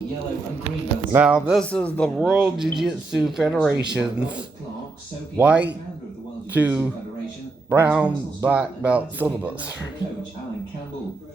Now, this is the World Jiu-Jitsu Federation's white to brown black belt syllabus.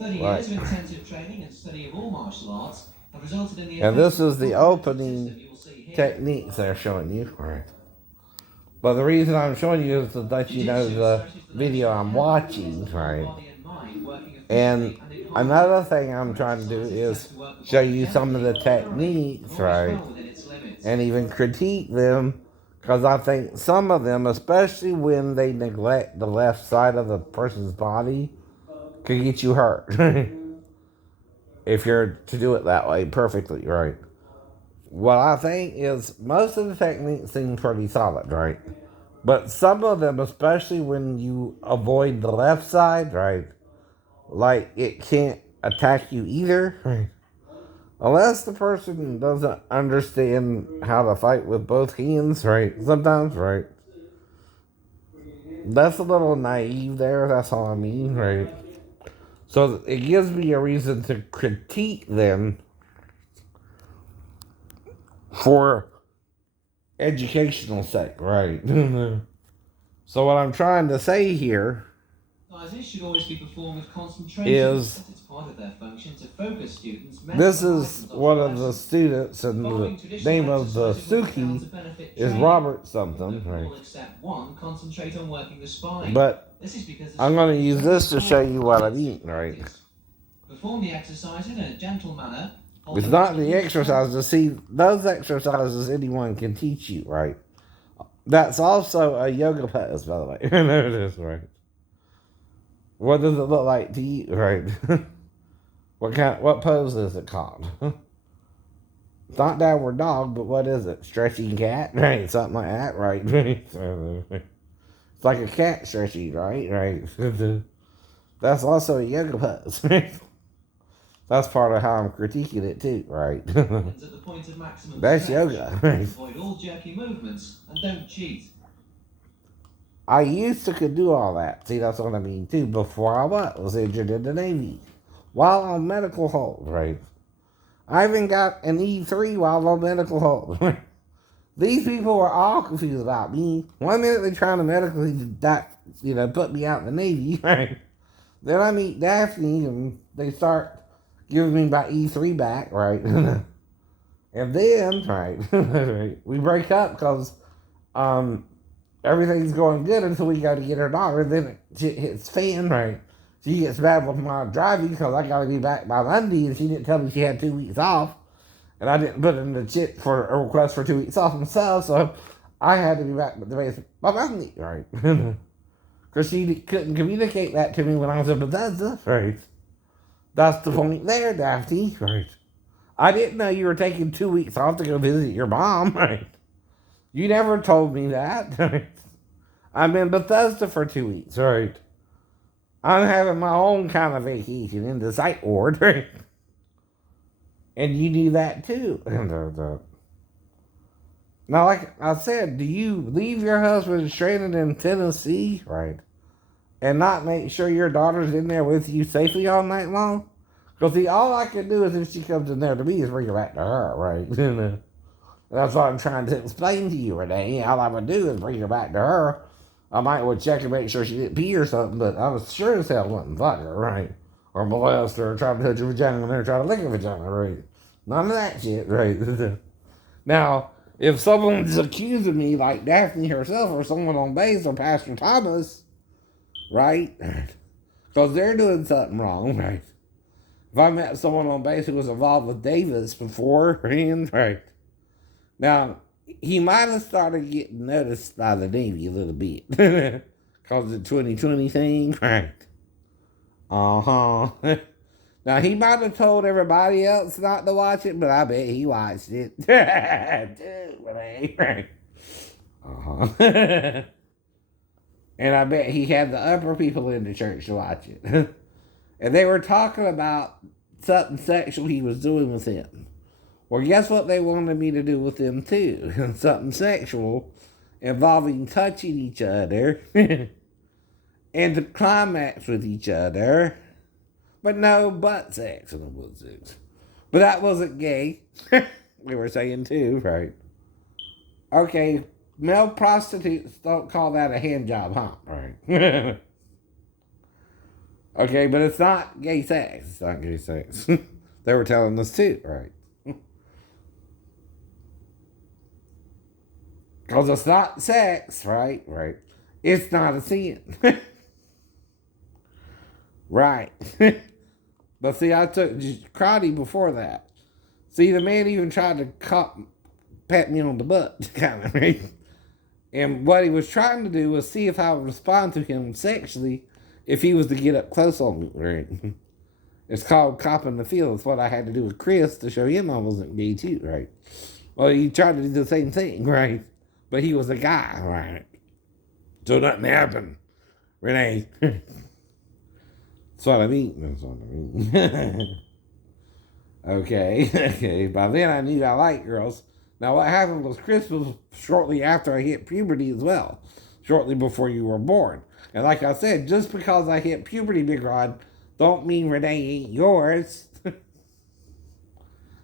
Right. And this is the opening techniques they're showing you. Right. But the reason I'm showing you is to let you know the video I'm watching, right? And another thing I'm trying to do is show you some of the techniques, right? And even critique them, because I think some of them, especially when they neglect the left side of the person's body, could get you hurt. If you're to do it that way perfectly, right? What I think is most of the techniques seem pretty solid, right? But some of them, especially when you avoid the left side, right? Like it can't attack you either, right? Unless the person doesn't understand how to fight with both hands, right? Sometimes, right? That's a little naive there, that's all I mean, right? So it gives me a reason to critique them for educational sake, right? So what I'm trying to say here should always be performed with concentration, is it's part of their function to focus students. This is one of the students, and the name of the Suki is Robert something, right? But I'm going to use this to show you what I mean, right? Perform the exercise in a gentle manner. It's not the exercises. See, those exercises anyone can teach you, right? That's also a yoga pose, by the way. There it is, right? What does it look like to you, right? What pose is it called? It's not downward dog, but what is it? Stretching cat, right? Something like that, right? It's like a cat stretching, right? Right. That's also a yoga pose, right? That's part of how I'm critiquing it too, right? That's yoga, right? Avoid all jerky movements and don't cheat. I used to could do all that. See, that's what I mean too. Before I was injured in the Navy, while on medical hold, right? I even got an E3 while on medical hold. These people were all confused about me. One minute they're trying to medically, put me out in the Navy, right? Then I meet Daphne and they start giving me my E3 back, right? And then, right, we break up because everything's going good until we go to get her daughter. Then it hits fan, right? She gets mad with my driving because I got to be back by Monday, and she didn't tell me she had 2 weeks off. And I didn't put in the chit for a request for 2 weeks off myself, so I had to be back at the base by Monday, right? Because she couldn't communicate that to me when I was in Bethesda, right? That's the point there, Daphne, right? I didn't know you were taking 2 weeks off to go visit your mom, right? You never told me that, right? I'm in Bethesda for 2 weeks, right? I'm having my own kind of vacation in the psych ward, right? And you knew that too. Now, like I said, do you leave your husband stranded in Tennessee, right? And not make sure your daughter's in there with you safely all night long? Because see, all I can do is if she comes in there to me is bring her back to her, right? That's what I'm trying to explain to you, Renee. All I would do is bring her back to her. I might would check and make sure she didn't pee or something, but I was sure as hell wouldn't fuck her, right? Or molest her, or try to touch her vagina and then try to lick her vagina, right? None of that shit, right? Now, if someone's accusing me, like Daphne herself, or someone on base, or Pastor Thomas, right? Because they're doing something wrong, right? If I met someone on base who was involved with Davis beforehand, right? Now, he might have started getting noticed by the Navy a little bit. Because of the 2020 thing, right? Uh-huh. Now, he might have told everybody else not to watch it, but I bet he watched it. Right? Uh-huh. And I bet he had the upper people in the church to watch it. And they were talking about something sexual he was doing with him. Well, guess what they wanted me to do with him too? Something sexual involving touching each other and to climax with each other. But no butt sex. But that wasn't gay. We were saying too, right? Okay, male prostitutes don't call that a hand job, huh? Right. Okay, but it's not gay sex. It's not gay sex. They were telling us too, right? Because it's not sex, right? Right. It's not a sin. Right. But see, I took karate before that. See, the man even tried to pat me on the butt, kind of, right? And what he was trying to do was see if I would respond to him sexually if he was to get up close on me, right? It's called copping the feel. It's what I had to do with Chris to show him I wasn't gay too, right? Well, he tried to do the same thing, right? But he was a guy, right? So nothing happened, Renee. That's what I mean. That's what I mean. Okay, okay. By then I knew I liked girls. Now what happened was Chris was shortly after I hit puberty as well. Shortly before you were born. And like I said, just because I hit puberty, Big Rod, don't mean Renee ain't yours.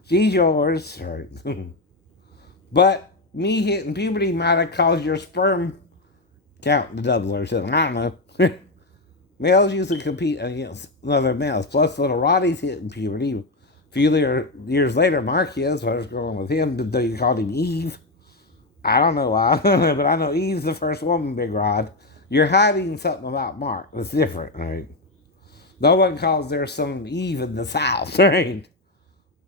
She's yours. Right. But me hitting puberty might have caused your sperm count to double or something. I don't know. Males usually compete against other males. Plus, little Roddy's hitting puberty. A few years later, Marquez, what was going on with him, though you called him Eve. I don't know why, but I know Eve's the first woman, Big Rod. You're hiding something about Mark that's different, right? No one calls their son Eve in the South, right?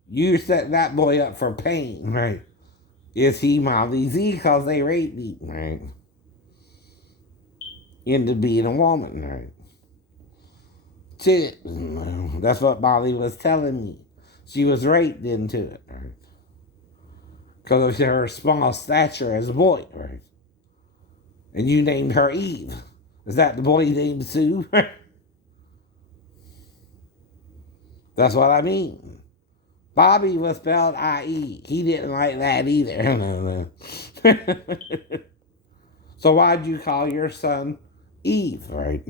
You set that boy up for pain, right? Is he Molly Z because they raped me, right? Into being a woman, right? Shit. That's what Molly was telling me. She was raped into it, right? Because of her small stature as a boy, right? And you named her Eve. Is that the boy named Sue? That's what I mean. Bobby was spelled I-E. He didn't like that either. So why'd you call your son Eve, right?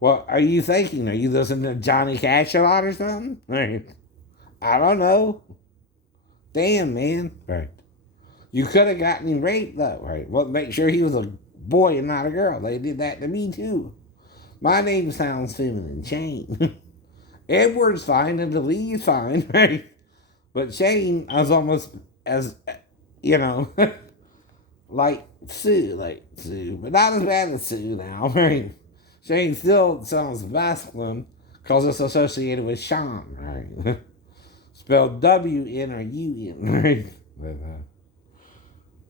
What are you thinking? Are you listening to Johnny Cash a lot or something? Right. I don't know. Damn, man. Right. You could have gotten him raped, though, right? Well, make sure he was a boy and not a girl. They did that to me, too. My name sounds feminine. Shane. Edward's fine and the Lee's fine, right? But Shane, I was almost as, like Sue. But not as bad as Sue now, right? Shane still sounds masculine because it's associated with Sean, right? Spelled W-N or U-N, right? But,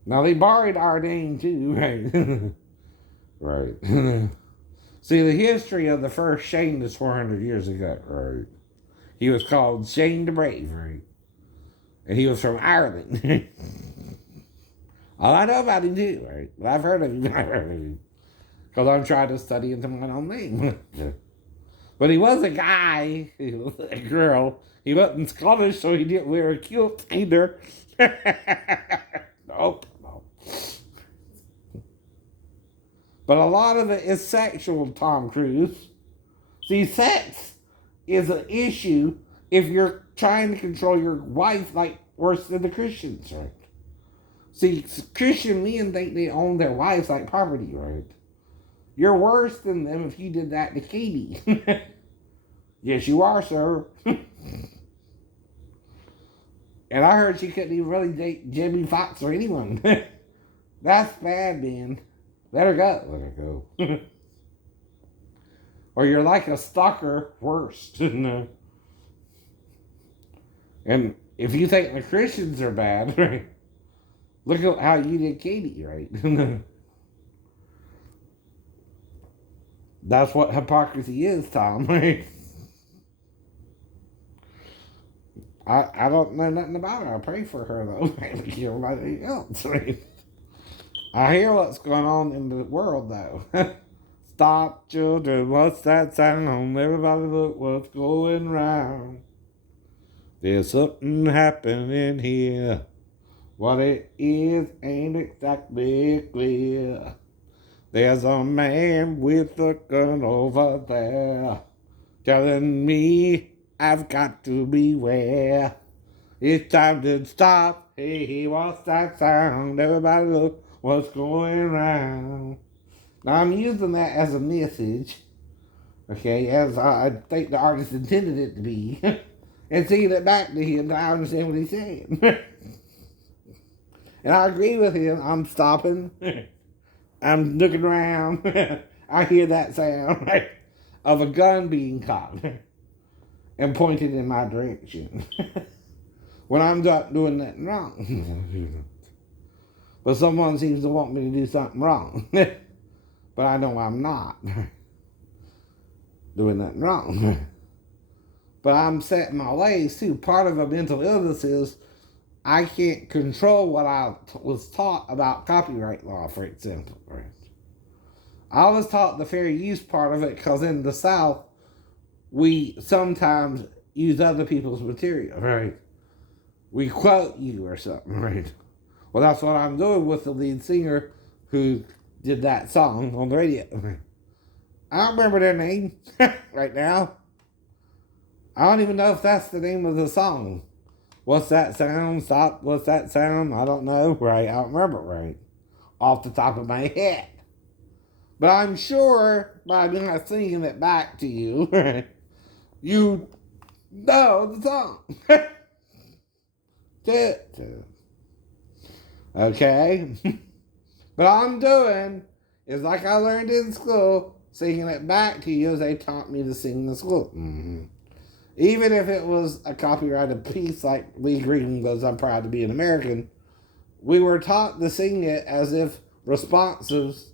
now they borrowed our name too, right? Right. See, the history of the first Shane is 400 years ago, right? He was called Shane the Brave, right? And he was from Ireland. All I know about him too, right? But I've heard of him. Because I'm trying to study into my own name. But he was a guy. He was a girl. He wasn't Scottish, so he didn't wear a kilt either. Nope. But a lot of it is sexual, Tom Cruise. See, sex is an issue if you're trying to control your wife like worse than the Christians, right? See, Christian men think they own their wives like property, right? You're worse than them if you did that to Katie. Yes, you are, sir. And I heard she couldn't even really date Jimmy Fox or anyone. That's bad, man. Let her go. Let her go. Or you're like a stalker, worst. And if you think the Christians are bad, right? Look at how you did Katie, right? That's what hypocrisy is, Tom, right? I don't know nothing about her. I pray for her, though. Like everybody else, right? I hear what's going on in the world, though. Stop, children, what's that sound? Everybody look what's going round. There's something happening here. What it is ain't exactly clear. There's a man with a gun over there telling me I've got to beware. It's time to stop. Hey, hey, what's that sound? Everybody look what's going around. Now I'm using that as a message, okay, as I think the artist intended it to be, and singing it back to him to understand what he's saying. And I agree with him. I'm stopping. I'm looking around. I hear that sound of a gun being cocked and pointed in my direction when I'm not doing nothing wrong. But someone seems to want me to do something wrong. But I know I'm not doing nothing wrong. But I'm set in my ways too. Part of a mental illness is I can't control what I was taught about copyright law, for example. Right? I was taught the fair use part of it because in the South, we sometimes use other people's material, right? We quote you or something, right? Well, that's what I'm doing with the lead singer who did that song on the radio. I don't remember their name right now. I don't even know if that's the name of the song. What's that sound? Stop. What's that sound? I don't know. Right. I don't remember it right off the top of my head. But I'm sure by me not singing it back to you, you know the song. Okay? But all I'm doing is like I learned in school, singing it back to you as they taught me to sing in school. Mm-hmm. Even if it was a copyrighted piece like Lee Green goes, I'm proud to be an American, we were taught to sing it as if responsives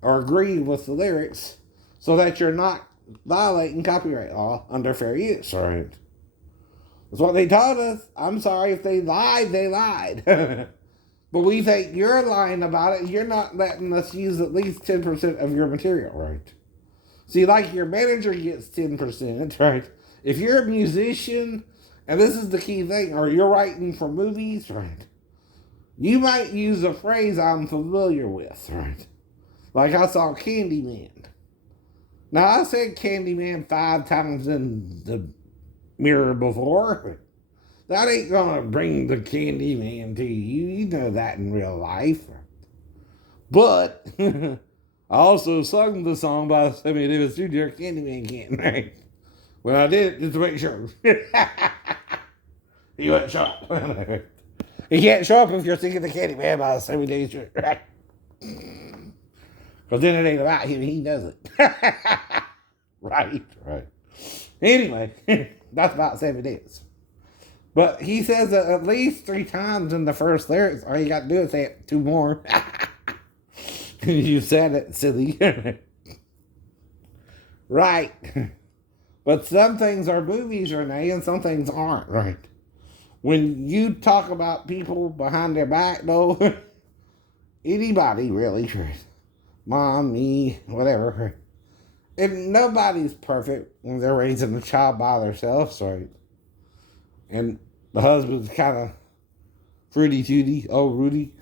or agree with the lyrics so that you're not violating copyright law under fair use. Right. That's what they taught us. I'm sorry if they lied, they lied. But we think you're lying about it. You're not letting us use at least 10% of your material, right? See, like your manager gets 10%, right? If you're a musician, and this is the key thing, or you're writing for movies, right? You might use a phrase I'm familiar with, right? Like I saw Candyman. Now, I said Candyman 5 times in the mirror before. That ain't gonna bring the Candyman to you. You know that in real life. But I also sung the song by Sammy Davis Jr. Candyman can't, right? Well, I did it just to make sure. He wouldn't show up. He can't show up if you're singing the Candyman by Sammy Davis Jr., right? Because then it ain't about him, he knows it. Right. Anyway, that's about Sammy Davis. But he says it at least 3 times in the first lyrics. All you got to do is say it 2 more. You said it, silly. Right. But some things are movies, Renee, and some things aren't, right? When you talk about people behind their back, though, anybody really, mom, me, whatever, and nobody's perfect when they're raising a child by themselves, right? And the husband's kind of fruity-tooty, old Rudy,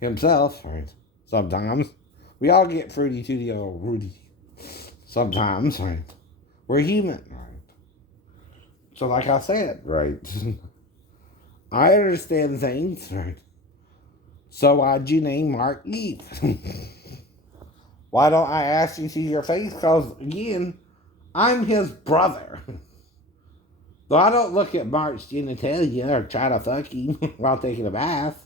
himself, right? Sometimes. We all get fruity-tooty, old Rudy. Sometimes, right? We're human, right? So like I said, right? I understand things, right? So why'd you name Mark Eve? Why don't I ask you to your face? Because, again, I'm his brother. Though I don't look at Mark's genitalia or try to fuck him while taking a bath.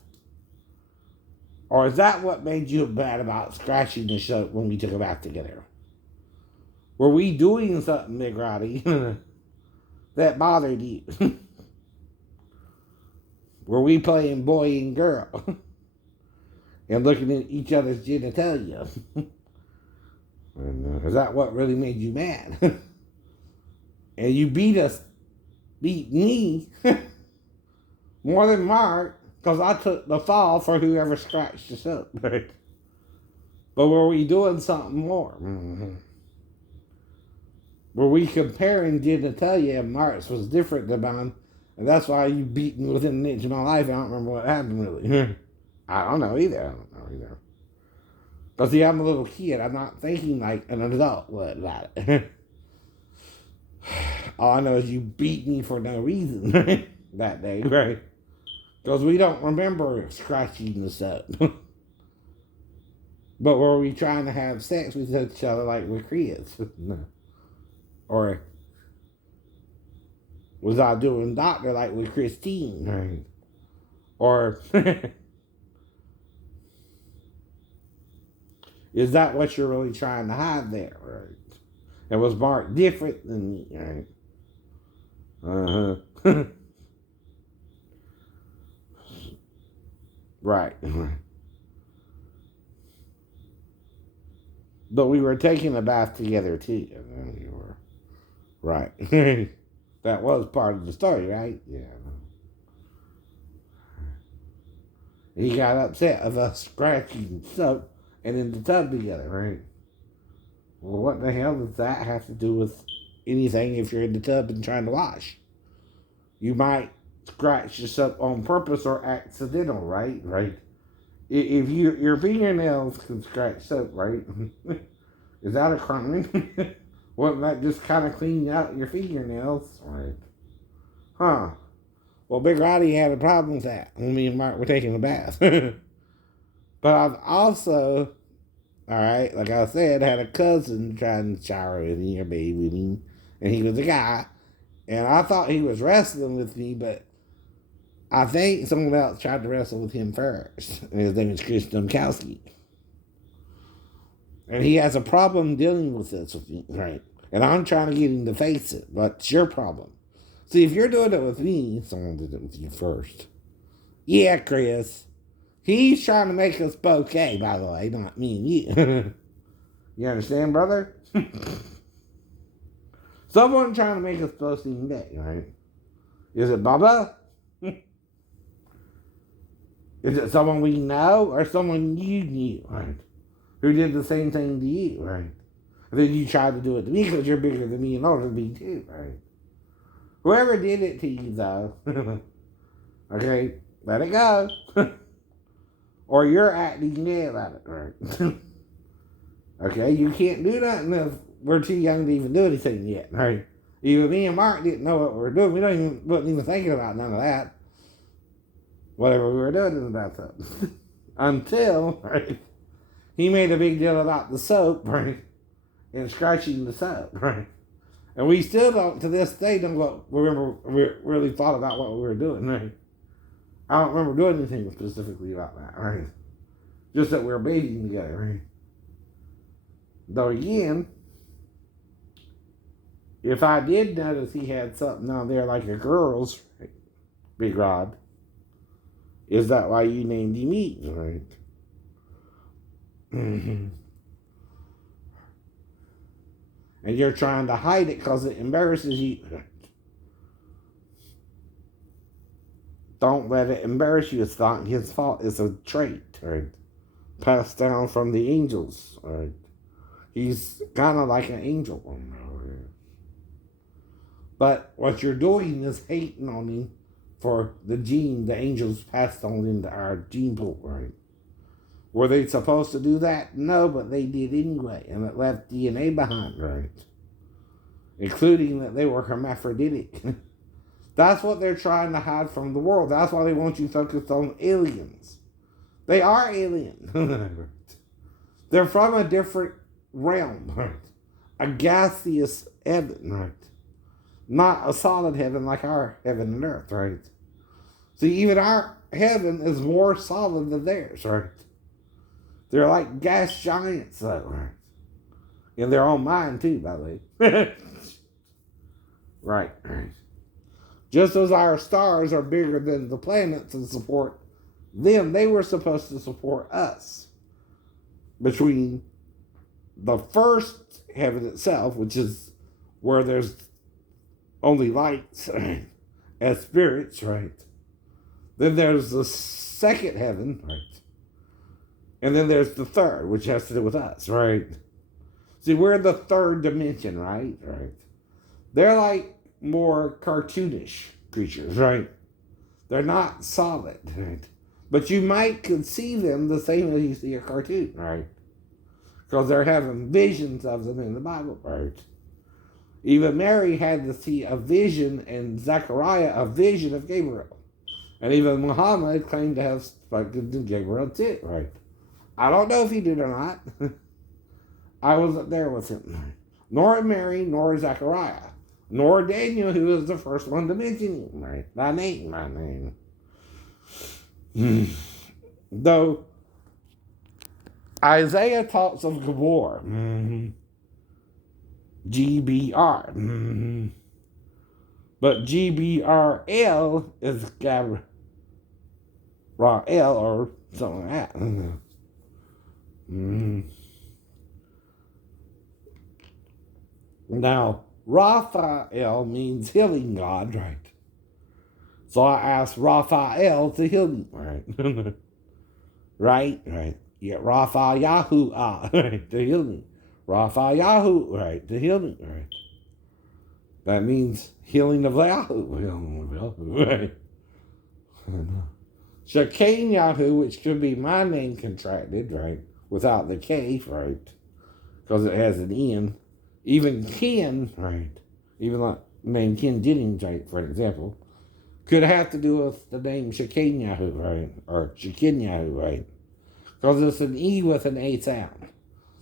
Or is that what made you mad about scratching the shirt when we took a bath together? Were we doing something, Big Roddy, that bothered you? Were we playing boy and girl? And looking at each other's genitalia? And, is that what really made you mad? And you beat me more than Mark, because I took the fall for whoever scratched us up. But were we doing something more? Mm-hmm. Were we comparing genitalia and Mark's was different than mine, and that's why you beat me within an inch of my life? I don't remember what happened really. I don't know either. Because see, I'm a little kid. I'm not thinking like an adult would about it. All I know is you beat me for no reason that day, right? Because we don't remember scratching us up. But were we trying to have sex with each other like we're kids? No. Or was I doing doctor like with Christine? Right? Or is that what you're really trying to hide there? Right? And was Mark different than me? Right? Uh-huh. Right. But we were taking a bath together too. We were. Right. That was part of the story, right? Yeah. He got upset of us scratching soap and in the tub together, right? Well, what the hell does that have to do with anything if you're in the tub and trying to wash? You might scratch yourself on purpose or accidental, right? Right. If your fingernails can scratch soap, right? Is that a crime? Wouldn't that just kind of clean out your fingernails? Right. Huh. Well, Big Roddy had a problem with that when me and Mark were taking a bath. But I've also, all right, like I said, had a cousin trying to shower with me or bathe with me, and he was a guy, and I thought he was wrestling with me, but I think someone else tried to wrestle with him first. And his name is Chris Domkowski. And he has a problem dealing with this with me, right? And I'm trying to get him to face it, but it's your problem. See, if you're doing it with me, someone did it with you first. Yeah, Chris. He's trying to make us bouquet, by the way, not me and you. You understand, brother? Someone trying to make us both seem gay, right? Is it Bubba? Is it someone we know or someone you knew, right? Who did the same thing to you, right? And then you tried to do it to me because you're bigger than me and older than me too, right? Whoever did it to you, though, okay, let it go. Or you're acting gay about it, right? Okay, you can't do nothing if we're too young to even do anything yet, right? Even me and Mark didn't know what we were doing. We wasn't even thinking about none of that. Whatever we were doing in the bathtub. Until, right, he made a big deal about the soap, right? And scratching the soap, right? And we still don't, to this day, don't remember we really thought about what we were doing, right? I don't remember doing anything specifically about that, right? Just that we were bathing together, right? Though again, if I did notice he had something on there like a girl's, right, Big Rod, is that why you named him Eats, right? Mm-hmm. And you're trying to hide it because it embarrasses you. Don't let it embarrass you. It's not his fault. It's a trait, right? Passed down from the angels, right? He's kind of like an angel. But what you're doing is hating on him for the gene the angels passed on into our gene pool, right? Were they supposed to do that? No, but they did anyway, and it left DNA behind, right? Including that they were hermaphroditic. That's what they're trying to hide from the world. That's why they want you focused on aliens. They are alien. They're from a different realm, right? A gaseous heaven, right? Not a solid heaven like our heaven and earth, right? See, even our heaven is more solid than theirs, right? They're like gas giants, though, right? In their own mind, too, by the way. Right, right. Just as our stars are bigger than the planets and support them, they were supposed to support us. Between the first heaven itself, which is where there's only lights and spirits, right? Then there's the second heaven, right? And then there's the third, which has to do with us, right? See, we're the third dimension, right? Right. They're like more cartoonish creatures, right? They're not solid, right? But you might could see them the same as you see a cartoon, right? Because they're having visions of them in the Bible, right? Even Mary had to see a vision, and Zechariah a vision of Gabriel. And even Muhammad claimed to have spoken to Gabriel too, right? I don't know if he did or not. I wasn't there with him. Nor Mary, nor Zechariah, nor Daniel, who was the first one to mention him, right? My name. Though Isaiah talks of Gabor, GBR, but GBRL is Gabriel or something like that. Now, Raphael means healing God, right? So I asked Raphael to heal me, right? right. Yeah, Raphael, right, to heal me. Raphael, right, to heal me, right? That means healing of Yahoo, right? Shekain Yahoo, which could be my name contracted, right, without the K, right, because it has an N. Even Ken, right, even like name Ken Jennings, right, for example, could have to do with the name Shekain Yahoo, right, or Shekin Yahoo, right, because it's an E with an A sound.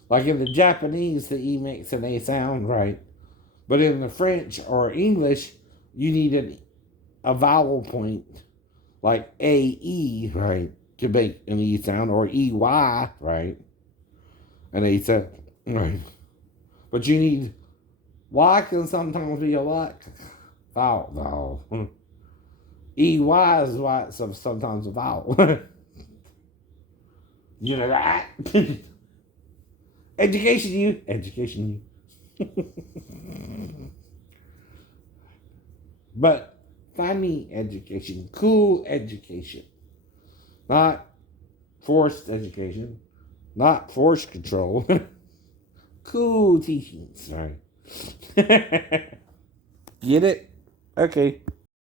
Like in the Japanese, the E makes an A sound, right, but in the French or English, you need a vowel point, like A-E, right, to make an E sound, or E-Y, right, an A sound, right. But you need, Y can sometimes be a what? Vowel. E-Y is why it's sometimes a vowel. You know that? Education you. But funny education, cool education. Not forced education, not force control. Cool teachings, right? Get it? Okay.